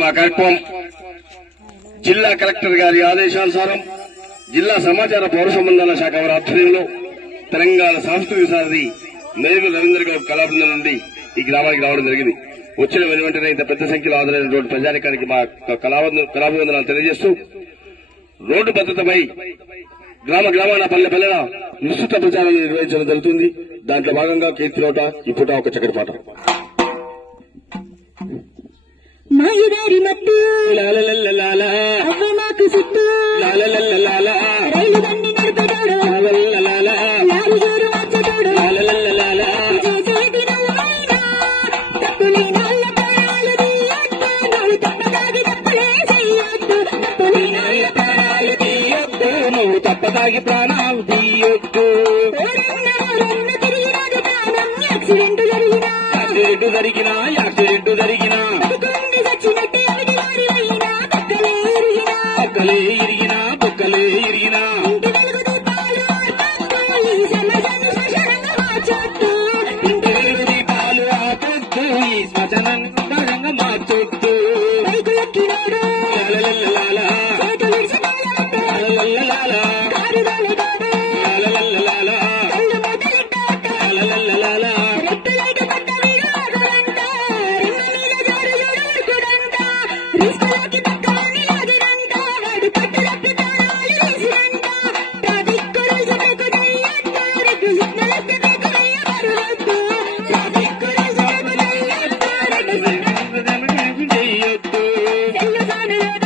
మా కార్యక్రమం జిల్లా కలెక్టర్ గారి ఆదేశానుసారం జిల్లా సమాచార పౌర సంబంధాల శాఖ వారి ఆధ్వర్యంలో తెలంగాణ సాంస్కృతిక సారథి మేరు రవీంద్ర గౌడ్ కళాబృందం నుండి ఈ గ్రామానికి రావడం జరిగింది. వచ్చిన వెను వెంటనే ఇంత పెద్ద సంఖ్యలో ఆదరైనటువంటి ప్రజానికానికి మా కళాభివందనాలు తెలియజేస్తూ రోడ్డు భద్రతపై గ్రామ గ్రామాల పల్లె పల్లెల విస్తృత ప్రచారం నిర్వహించడం జరుగుతుంది. దాంట్లో భాగంగా కీర్తిలోట ఈ పూట ఒక చక్కటి పాట. మాయదారి మత్తు లాలలల్లలాలా, అవ్వ మాకు లాలలల్లలాలా, రైలు బండి జోరు. చేసేది నల్లమైనా. తప్పులే నల్ల ప్రాణాలు తీయొద్దు. నువ్వు తప్పదాగి తప్పులే చెయ్యొద్దు తప్పులే నల్ల ప్రాణాలు తీయొద్దు, నువ్వు తప్పదాగి ప్రాణాలు తీయొద్దు. ఓరన్న ఓరన్న తిరిగినది ప్రాణం యాక్సిడెంట్ జరిగినా యాక్సిడెంట్ జరిగినా. బొక్కలే ఇరిగినా బొక్కలే ఇరిగినా ఇంటి వెలుగు దీపాలు సమాజాన్ని శుభ్రంగా మార్చొద్దు ఇంటి చెయ్యుగాను